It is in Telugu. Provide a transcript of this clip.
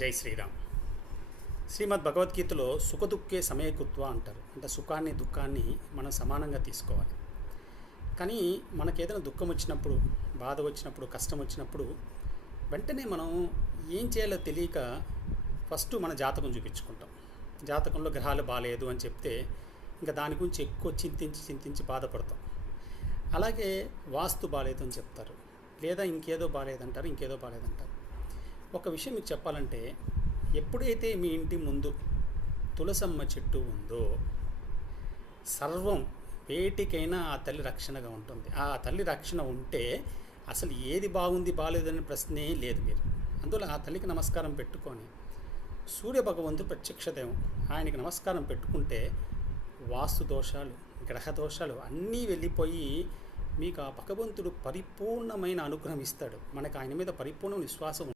జై శ్రీరామ్. శ్రీమద్ భగవద్గీతలో సుఖదుఖే సమయకుత్వ అంటారు. అంటే సుఖాన్ని దుఃఖాన్ని మనం సమానంగా తీసుకోవాలి. కానీ మనకేదైనా దుఃఖం వచ్చినప్పుడు, బాధ వచ్చినప్పుడు, కష్టం వచ్చినప్పుడు వెంటనే మనం ఏం చేయాలో తెలియక ఫస్ట్ మన జాతకం చూపించుకుంటాం. జాతకంలో గ్రహాలు బాగాలేదు అని చెప్తే ఇంకా దాని గురించి ఎక్కువ చింతించి బాధపడతాం. అలాగే వాస్తు బాగాలేదు అని చెప్తారు, లేదా ఇంకేదో బాగాలేదంటారు. ఒక విషయం మీకు చెప్పాలంటే, ఎప్పుడైతే మీ ఇంటి ముందు తులసమ్మ చెట్టు ఉందో సర్వం వేటికైనా ఆ తల్లి రక్షణగా ఉంటుంది. ఆ తల్లి రక్షణ ఉంటే అసలు ఏది బాగుంది బాగాలేదనే ప్రశ్నే లేదు. మీరు అందువల్ల ఆ తల్లికి నమస్కారం పెట్టుకొని, సూర్య భగవంతుడు ప్రత్యక్షదేవం, ఆయనకి నమస్కారం పెట్టుకుంటే వాస్తు దోషాలు, గ్రహ దోషాలు అన్నీ వెళ్ళిపోయి మీకు ఆ భగవంతుడు పరిపూర్ణమైన అనుగ్రహం ఇస్తాడు. మనకు ఆయన మీద పరిపూర్ణ విశ్వాసం